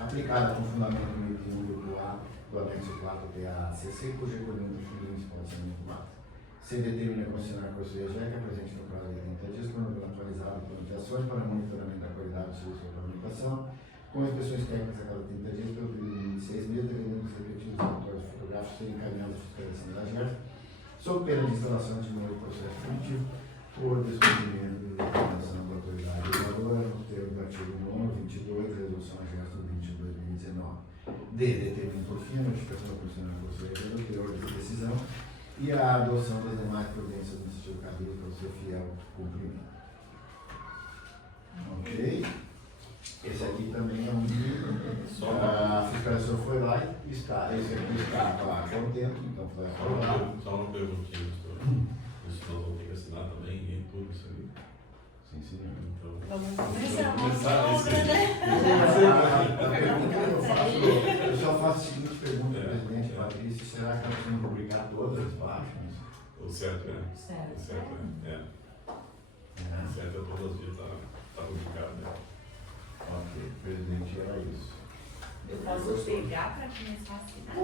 aplicada com fundamento no item número A do anexo 4 PA-CC, cujo recolhimento do fundo municipal de ser vinculado. Se determina a concessionária Conselheira que apresente no prazo de 30 dias, cronograma atualizado de plano de ações para monitoramento da qualidade do serviço de pavimentação, com inspeções técnicas a cada 30 dias, pelo período de 6 meses, devendo os respectivos relatórios fotográficos serem encaminhados à fiscalização da AGERS, sob pena de instalação de novo processo punitivo por descumprimento de determinação da autoridade reguladora, no termo do artigo 9, 22 da Resolução AGERS do 2019. Determina por fim a notificação da funcionária Conselheira do teor dessa decisão e a adoção das demais providências administrativas cabíveis para o seu fiel cumprimento. Ok? Esse aqui também é um Só a fiscalização foi lá e está. Esse aqui está lá contento, então foi aprovado. Só uma perguntinha, doutor. Isso nós vamos ter que assinar também e tudo isso aí. Sim, senhor. Então, Vamos começar começar a esse- obra, né? A pergunta que eu faço, eu só faço a seguinte pergunta, presidente Patrícia: será que nós vamos publicar todas as páginas? o certo é. Certo. O certo é. O certo é todas as vezes está publicado, né? Ok, presidente, era isso. Eu posso pegar para começar a assinar?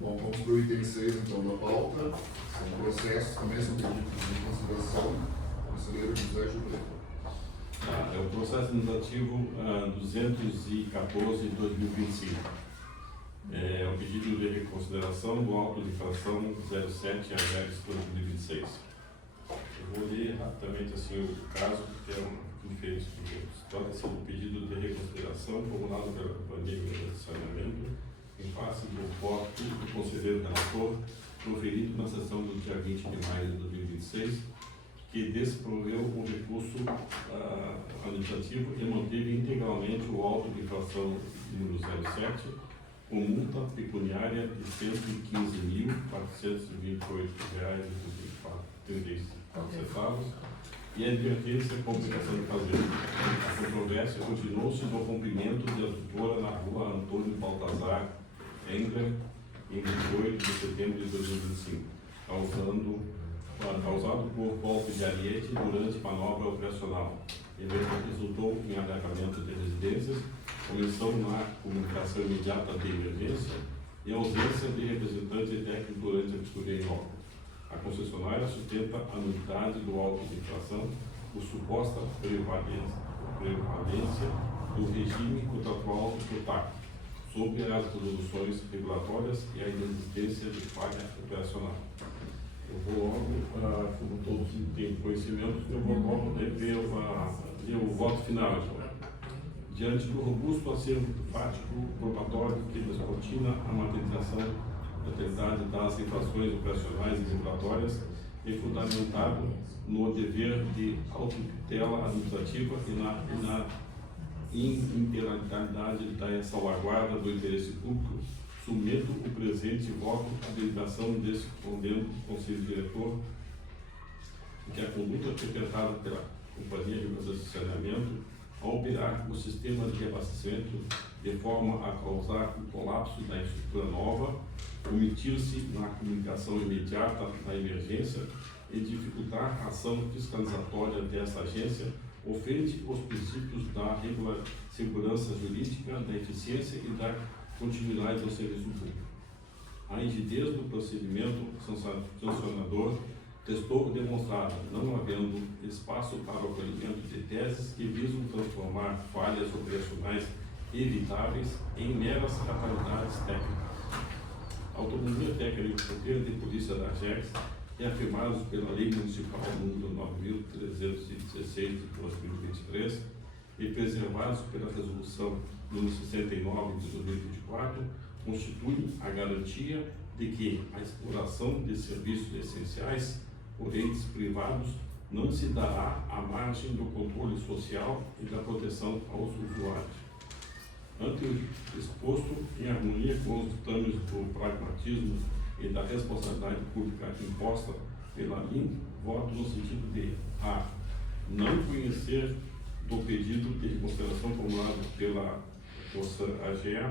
Bom, vamos para o item 6 então da pauta. São processos também, são pedidos de consideração. Conselheiro José Gilberto. É o processo administrativo 214/2025. É o pedido de reconsideração do auto de infração 07 AGERS 2026. Eu vou ler rapidamente assim o caso, porque é diferente dos outros. Trata-se do pedido de reconsideração formulado pela Companhia de Saneamento em face do voto do conselheiro relator proferido na sessão do dia 20 de maio de 2026, que desproveu o recurso administrativo e manteve integralmente o auto de infração número 07, com multa pecuniária de R$ 115.428,35 e advertência com obrigação de fazer. A controvérsia continuou-se no rompimento de adutora na rua Antônio Baltazar, Engler em 28 de setembro de 2025, causado por golpe de ariete durante manobra operacional. Evento resultou em alargamento de residências, omissão na comunicação imediata de emergência e ausência de representante técnico durante a vistoria em loco. A concessionária sustenta a nulidade do auto de infração por suposta prevalência do regime contratual do TAC sobre as resoluções regulatórias e a inexistência de falha operacional. Eu vou logo, como todos têm conhecimento, eu vou logo ler o voto final. Então. Diante do robusto acervo fático probatório que descortina a materialização da totalidade das infrações operacionais e regulatórias e fundamentado no dever de autotutela administrativa e na integralidade da salvaguarda do interesse público, submeto o presente voto à deliberação desse Conselho Diretor que a conduta perpetrada pela Companhia de Empresas de Saneamento ao operar o sistema de abastecimento de forma a causar o colapso da estrutura nova, omitir-se na comunicação imediata da emergência e dificultar a ação fiscalizatória dessa agência, ofende os princípios da segurança jurídica, da eficiência e da continuidade do serviço público. A rigidez do procedimento sancionador testou demonstrada, não havendo espaço para o acolhimento de teses que visam transformar falhas operacionais evitáveis em meras fatalidades técnicas. A autonomia técnica e poder de polícia da AGEX, reafirmados pela Lei Municipal número 9.316 de 2023 e preservados pela Resolução número 69 de 2024, constituem a garantia de que a exploração de serviços essenciais por entes privados não se dará à margem do controle social e da proteção aos usuários. Ante o exposto, em harmonia com os ditames do pragmatismo e da responsabilidade pública imposta pela mim, voto no sentido de a. Não conhecer do pedido de reconsideração formulado pela AGEA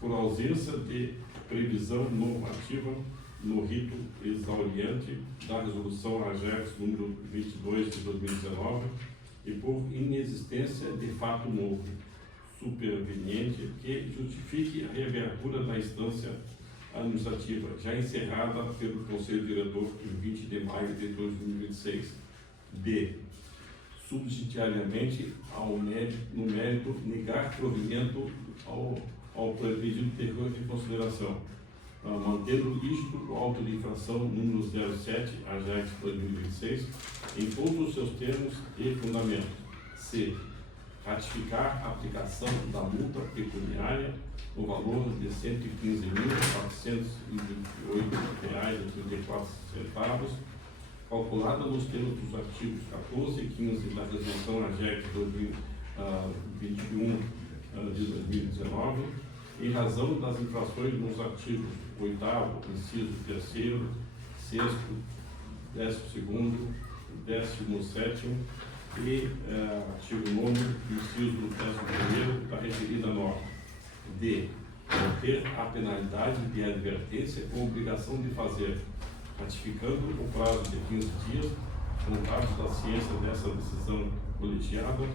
por ausência de previsão normativa no rito exauriante da Resolução AGEX número 22 de 2019 e por inexistência de fato novo superveniente que justifique a reabertura da instância administrativa já encerrada pelo Conselho Diretor em 20 de maio de 2026. D. Subsidiariamente, no mérito, negar provimento ao pedido de consideração, mantendo lícito o auto de infração número 07, AGEX 2026, em todos os seus termos e fundamentos. C. Ratificar a aplicação da multa pecuniária no valor de R$ 115.428,34, calculada nos termos dos artigos 14 e 15 da Resolução AGEX 2021 de 2019, em razão das infrações nos artigos 8º, inciso 3º, 6º, 12º, 17º e artigo 9º, inciso 11º da referida norma. D. Manter a penalidade de advertência com obrigação de fazer, ratificando o prazo de 15 dias, contados da ciência dessa decisão colegiada,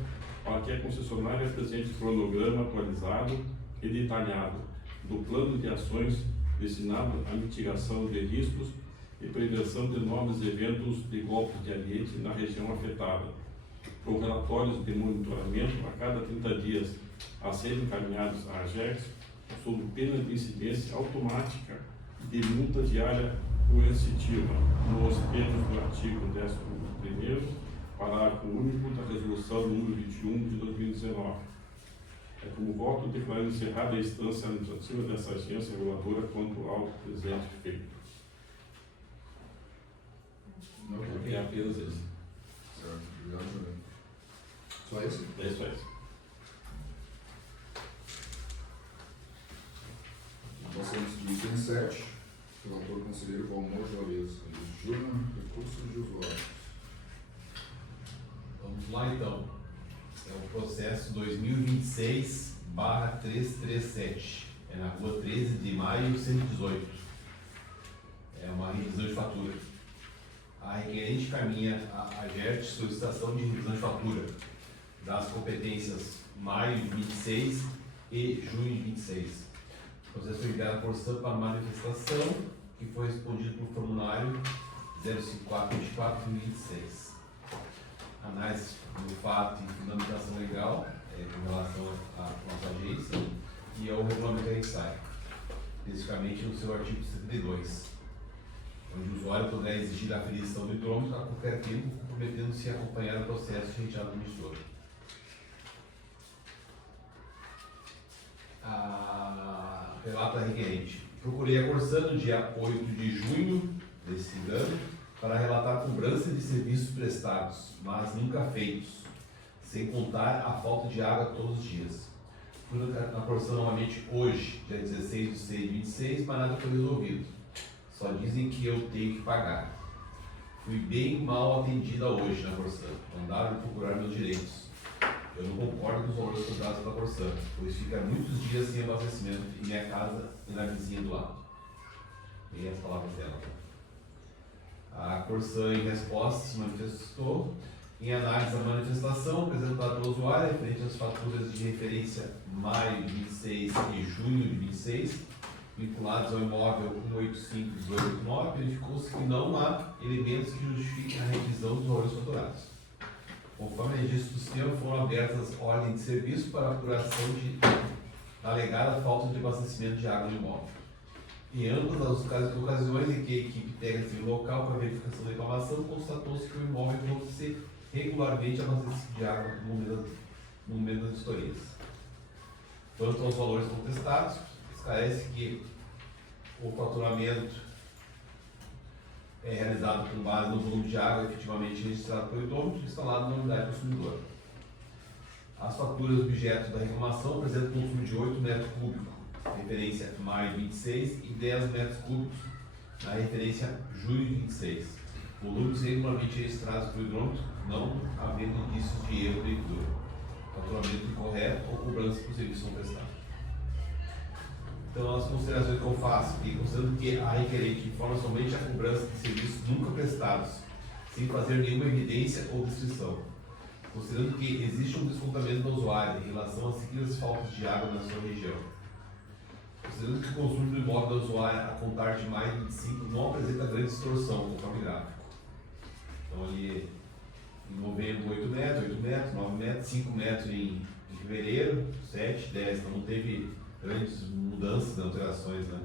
para que a concessionária apresente cronograma atualizado e detalhado do plano de ações destinado à mitigação de riscos e prevenção de novos eventos de golpes de ariete na região afetada, com relatórios de monitoramento a cada 30 dias a serem encaminhados à AGEX, sob pena de incidência automática de multa diária coercitiva, nos termos do artigo 11º, parágrafo único da Resolução número 21 de 2019. É como voto declarando encerrada a instância administrativa dessa agência reguladora quanto ao presente feito. Ok. É apenas isso. Certo, obrigado, Juliano. Só esse? É isso aí. Passamos do item 7, relator conselheiro Valmor Juarez. Júnior, recursos de usuários. Vamos lá então. É o processo 2026/337. É na rua 13 de maio, 118. É uma revisão de fatura. A requerente caminha a GERT solicitação de revisão de fatura das competências maio de 26 e junho de 26. O processo foi enviado à porção para manifestação, que foi respondido por formulário 05424-2026. Análise do fato e fundamentação legal com relação à nossa agência e ao regulamento da RSAI, especificamente no seu artigo 72, onde o usuário poderá exigir a aferição do hidrômetro a qualquer tempo, comprometendo-se a acompanhar o processo de retirada do medidor. Relata a requerente. Procurei a Corsã no dia 8 de junho desse ano para relatar cobrança de serviços prestados, mas nunca feitos, sem contar a falta de água todos os dias. Fui na Corsã novamente hoje, dia 16 de 6 de 26, mas nada foi resolvido. Só dizem que eu tenho que pagar. Fui bem mal atendida hoje na Corsã. Mandaram procurar meus direitos. Eu não concordo com os valores cobrados pela Corsã, pois fica muitos dias sem abastecimento em minha casa e na vizinha do lado. E as palavras dela. A Corsã, em resposta, se manifestou em análise da manifestação apresentada pelo usuário referente às faturas de referência maio de 26 e junho de 26, vinculados ao imóvel 185-289, verificou-se que não há elementos que justifiquem a revisão dos valores faturados. Conforme o registro do sistema, foram abertas ordens de serviço para a apuração da alegada falta de abastecimento de água no imóvel. Em ambas as ocasiões em que a equipe técnica no local para a verificação da reclamação, constatou-se que o imóvel pode ser regularmente abastecido de água no momento das vistorias. Quanto aos valores contestados, esclarece que o faturamento é realizado com base no volume de água efetivamente registrado pelo hidrômetro instalado na unidade consumidora. As faturas objeto da reclamação apresentam consumo de 8 metros cúbicos, referência maio 26, e 10 metros cúbicos, na referência junho 26. Volumes regularmente registrados pelo hidrômetro, não havendo indícios de erro do editor. Faturamento incorreto ou cobrança por serviço não prestado. Então, as considerações que eu faço, e considerando que a requerente informa somente a cobrança de serviços nunca prestados, sem fazer nenhuma evidência ou descrição. Considerando que existe um descontamento do usuário em relação às seguidas faltas de água na sua região. Considerando que o consumo do imóvel do usuário a contar de maio de 25 não apresenta grande distorção, conforme gráfico. Então, ali em novembro 8 metros, 9 metros, 5 metros em fevereiro, 7, 10, então não teve grandes mudanças, alterações, né?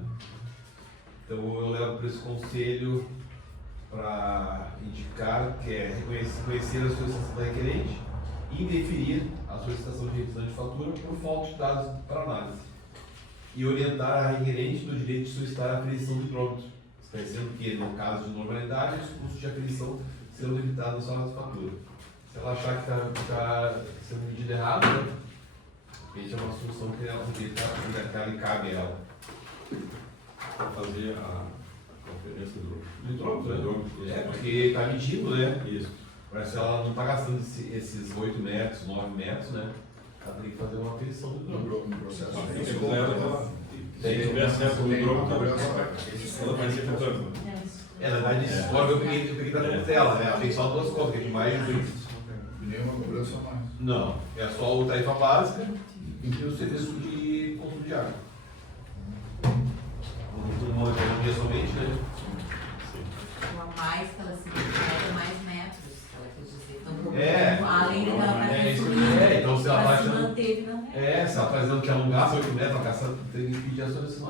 Então eu levo para esse conselho para indicar que é reconhecer a solicitação da requerente e indeferir a solicitação de revisão de fatura por falta de dados para análise e orientar a requerente no direito de solicitar a aferição do hidrômetro, esclarecendo que, no caso de normalidade, os custos de aferição serão limitados na sua fatura. Se ela achar que está sendo medido errado, né? Essa é uma solução que ela lhe cabe a ela. Para fazer a conferência do hidrômetro, né? É, porque está medindo, né? Isso. Mas se ela não está gastando esses 8 metros, 9 metros, né? Ela tem que fazer uma aferição do hidrômetro. No processo. Se tiver acesso ao hidrômetro, ela vai ser cobrada. É, na verdade, esse código eu peguei da Contela, né? Ela tem só 2 contas, que é de mais de 20. Nenhuma cobrança a mais. Não, é só o tarifa básica e o serviço de consumo de água. Um dia somente, né? O a mais que ela se pega mais metros, ela quis dizer. Então, É. além do que ela está É isso que consumindo, então se ela ela está se achando. manteve, não é? É, se ela está dizendo que ela não gasta 8 metros, ela gasta, tem que pedir a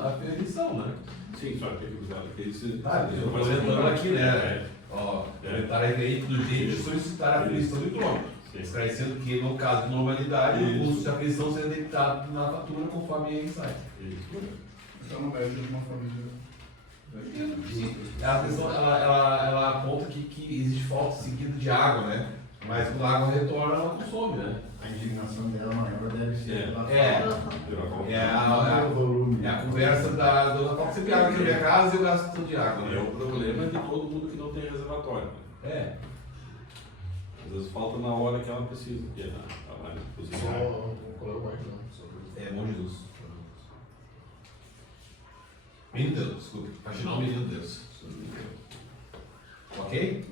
aferição, né? Sim, só tem que usar aqui. Tá, eu estou orientando aqui, né? Ó, orientar a requerente do jeito de solicitar a aferição do hidrômetro. Esclarecendo que, no caso de normalidade, o custo de aferição será debitado na fatura conforme a sai. Então, no médio de uma família. Ela aponta que existe falta seguida de água, né? Mas quando a água retorna, ela consome, né? A indignação dela maior deve ser pela É volume. a conversa da dona falta sempre água aqui na minha casa e eu gasto tudo de água, É né? o problema de todo mundo que não tem reservatório. É. Às vezes falta na hora que ela precisa, que é na hora de cozinhar. Só qual é o bairro, não? Só por isso. É Bom Jesus. Menino Deus, desculpa. Faxinal Menino Deus. Ok?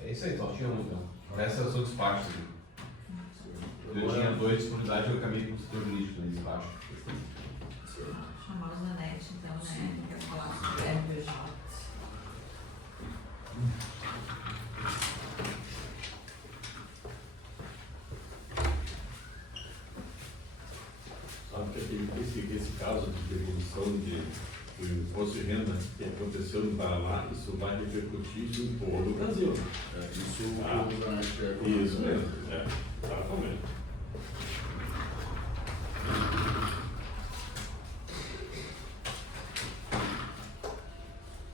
É isso aí, só tinha um então. O resto era só despachos. Eu tinha 2 disponibilidade, eu caminhei com o setor jurídico ali embaixo. Chamar o Zanetti, então, né? Que quer falar sobre o RPJ. Sabe que esse caso de devolução do imposto de renda que aconteceu no Paraná, isso vai repercutir em todo o Brasil. Isso Ah, o Zanetti quer Isso mesmo, exatamente.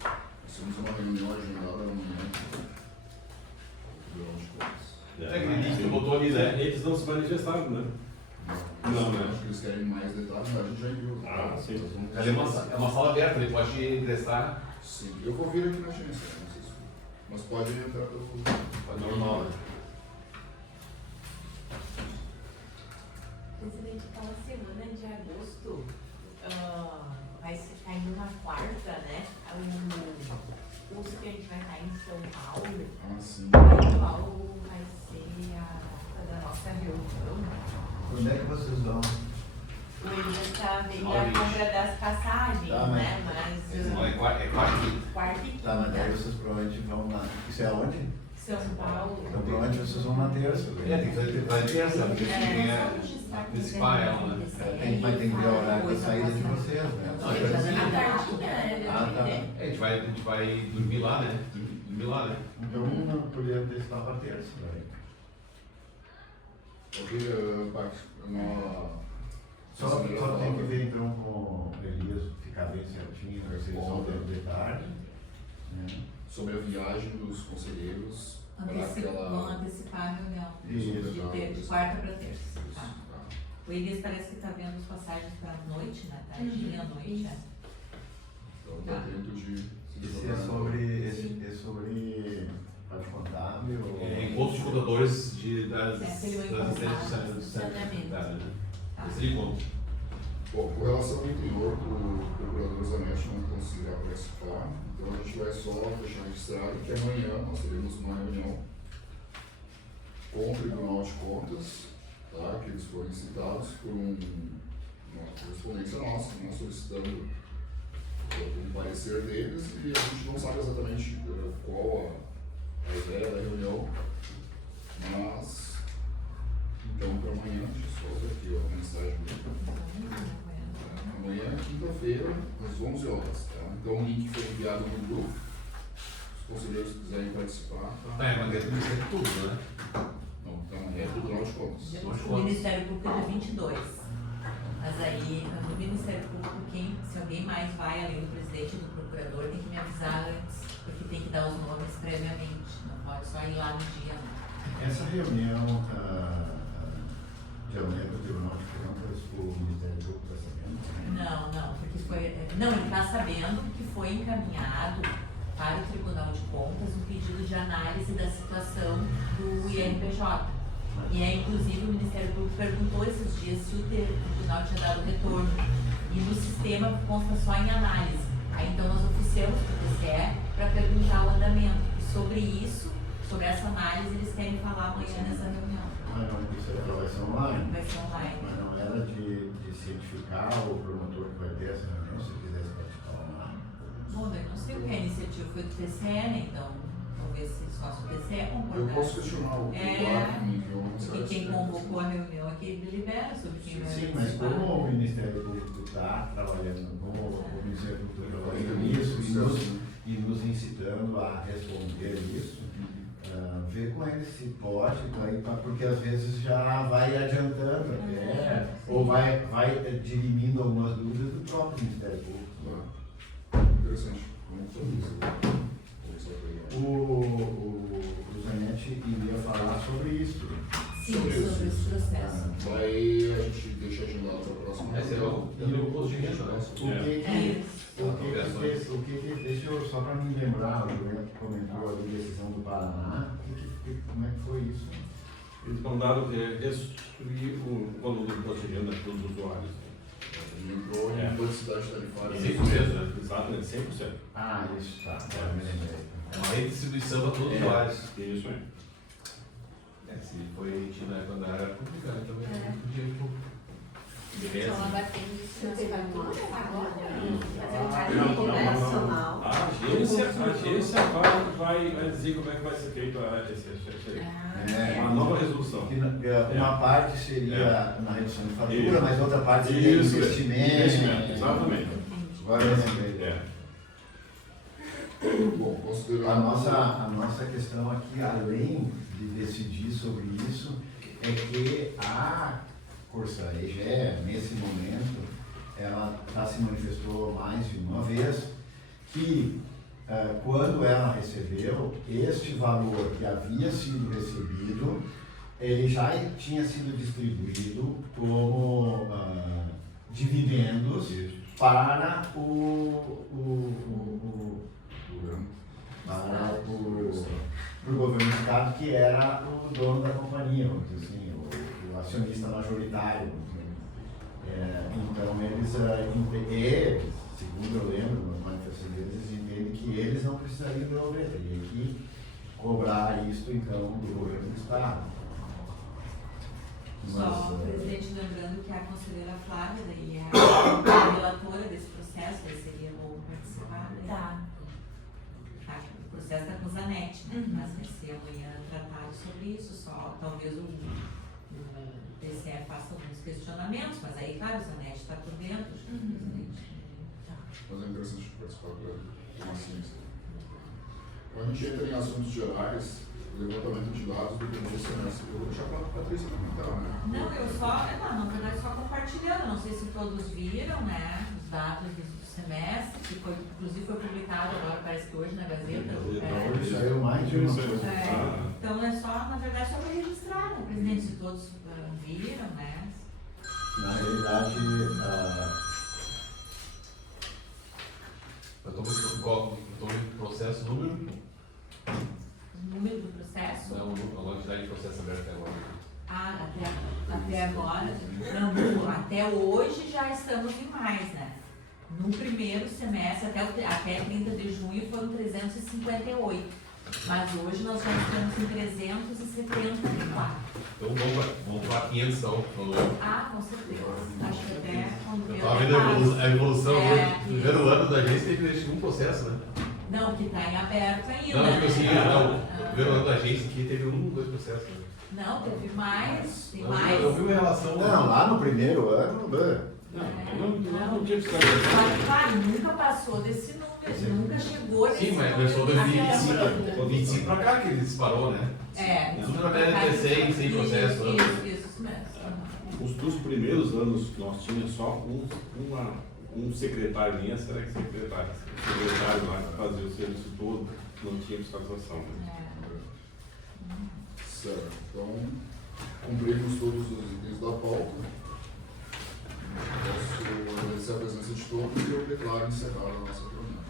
Nós temos uma reunião agendada amanhã. Tribunal de Contas. É que ele que botou ali, né? Eles não se manifestaram, né? Não, né? Acho que eles querem mais detalhes, mas a gente já enviou. Ah, sim. nós vamos- Ali é uma sala aberta, ele pode ingressar. Sim, eu vou vir aqui na agência, não sei se... Mas pode entrar pelo... Normal. Presidente, aquela semana de agosto vai ser caindo na quarta, né? O curso que a gente vai estar em São Paulo. Ah, sim. Qual vai ser a data da nossa reunião? Onde é que vocês vão? O Elias está vendo Olha a isso. compra das passagens, Tá, mas- né? Mas Não, é quarta e quinta. quarta e quinta. Tá, mas daí vocês provavelmente vão na. Isso é onde? São Paulo. Então provavelmente vocês vão na terça. É, tem que fazer terça, porque É, tem só antecipar ela, né? Vai ter que ver o horário da saída de vocês, né? Não, A tardinha, né? Ah, tá. A gente vai dormir lá, né? Dormir lá, né? Então não podia antecipar para terça, velho. Ok, Pax, Só tem que ver então com o Elias, ficar bem certinho, ver se eles vão dentro de tarde. Né? sobre a viagem dos conselheiros para Vão aquela... antecipar a reunião. Isso. De quarta para terça. Isso, Tá. tá. O Elias parece que está vendo as passagens para a noite, né? Tardinha à noite, né? Então dá tempo de se Esse é sobre parte contábil ou... É encontro de contadores das Aquele vai empresas encontrar do saneamento. né? Tá. Esse encontro. Bom, com relação ao interior, o procurador Zanetti não conseguirá participar, então a gente vai só deixar registrado que amanhã nós teremos uma reunião com o Tribunal de Contas, tá? Que eles foram citados por uma correspondência nossa, né? Solicitando um parecer deles e a gente não sabe exatamente qual a ideia da reunião, mas então para amanhã, deixa eu só ver aqui a mensagem dele. Amanhã, quinta-feira, às 11 horas. Tá? Então o link foi enviado no grupo. Se os conselheiros quiserem participar, tá? É, mas deve ser tudo, né? Não, então é do Tribunal de Contas. O Ministério Público é dia 22. Mas aí, no Ministério Público, se alguém mais vai, além do presidente e do procurador, tem que me avisar antes, porque tem que dar os nomes previamente. Não pode só ir lá no dia. Não. Essa reunião de amanhã do Tribunal de Contas, o Ministério Público está sabendo? Não, porque foi. Não, ele está sabendo que foi encaminhado para o Tribunal de Contas um pedido de análise da situação do IRPJ. E é, inclusive, o Ministério Público perguntou esses dias se o tribunal tinha dado retorno. E no sistema consta só em análise. Aí então nós oficiamos para o TCE para perguntar o andamento. E sobre isso, sobre essa análise, eles querem falar amanhã nessa reunião. Mas não, isso vai ser online. Vai ser online. Mas não era de cientificar o promotor que vai ter essa reunião, se quisesse participar online. Bom, eu não sei o que a iniciativa foi do TCE, né? Então, talvez se só se o TCE concordar. Eu posso questionar o É, Eduardo que me enviou uma Porque mensagem. quem convocou a reunião aqui delibera sobre quem vai Sim, mas participar. como o Ministério Público está trabalhando, como o Ministério Público está trabalhando Ainda nisso e nos incitando a responder isso, ver como é que se pode, porque às vezes já vai adiantando até, ou vai dirimindo algumas dúvidas do próprio Ministério Público. Interessante. Vamos fazer isso. O Zanetti iria falar sobre isso. Sim, sobre esse processo. Vai, a gente deixa agendado para a próxima. Esse é o posto de renda, né? O que deixa eu só para me lembrar, o Leandro comentou a decisão do Paraná, como é que foi isso? Eles mandaram restituir o valor do imposto de renda para os usuários. Ele entrou em É. modicidade tarifária. 100%, né? Exatamente, 100%. Ah, isso, tá. Agora me lembrei. É uma redistribuição para todos os É. usuários. Isso aí. Se foi tido na época da área pública, né, também É. não podia impor. Estão abatendo isso nas faturas agora, fazendo Não, parte não, operacional. A agência vai dizer como é que vai ser feito É. uma nova resolução. Que uma parte seria na redução de fatura, Isso. mas outra parte seria Isso, investimento. exatamente. Agora eu lembrei. É. Bom, A considerando. nossa questão aqui, além de decidir sobre isso, é que a Corsã EGE, nesse momento, ela já se manifestou mais de uma vez que quando ela recebeu, este valor que havia sido recebido, ele já tinha sido distribuído como dividendos para o governo do estado, que era o dono da companhia, vamos dizer assim, o acionista majoritário. Então eles, segundo eu lembro, nas manifestações deles, eles entendem que eles não precisariam devolver, teriam que cobrar isto então do governo do estado. Só, presidente, lembrando que a conselheira Flávia daí é a relatora desse processo, aí seria bom participar, né? Tá. O processo está com o Zanetti, né? Uhum. Mas vai ser amanhã tratado sobre isso, só talvez o TCE faça alguns questionamentos, mas aí, claro, o Zanetti está por dentro, junto com o presidente. Mas é interessante participar para ter uma ciência. Quando a gente entra em assuntos gerais, o levantamento de dados do primeiro semestre, eu vou deixar para a Patrícia comentar, né? Não, eu só, na verdade, só compartilhando, não sei se todos viram, né, os dados do semestre, que foi, inclusive foi publicado agora, parece que hoje na Gazeta. Hoje Saiu mais de uma Isso aí. coisa. Então é só, na verdade, só para registrar, né, presidente, se todos viram, né. Na realidade, Eu estou no processo número. O número do processo, Não, a quantidade de processo aberto até agora. até agora, não, até hoje já estamos em mais, né. No primeiro semestre, até 30 de junho, foram 358. Mas hoje nós já estamos em 374. Então vamos para 500 então. Ah, com certeza. Acho que até quando Eu eu estava vendo a evolução É, do primeiro ano da agência, teve um processo, né? Não, que está em aberto ainda. Não, tipo assim, né? não, o primeiro ano da agência aqui teve 2 processos. Né? Não, teve mais, tem Eu mais. vi uma relação. não, lá no primeiro ano, Não tinha que Só estar. que, claro, nunca passou desse número, nunca chegou nesse Sim, mas número. começou Até 2025. agora. 25 para cá que ele disparou, né? Tudo pra média de 100 processos, né? Isso mesmo. Dos primeiros anos que nós tínhamos só um secretário, nem essa era secretária. O secretário lá que fazia o serviço todo, não tinha fiscalização. Né? Certo. Então, cumprimos todos os itens da pauta. Posso agradecer a presença de todos e eu declaro encerrada a nossa reunião.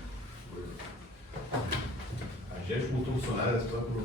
A gente multou funcionários só por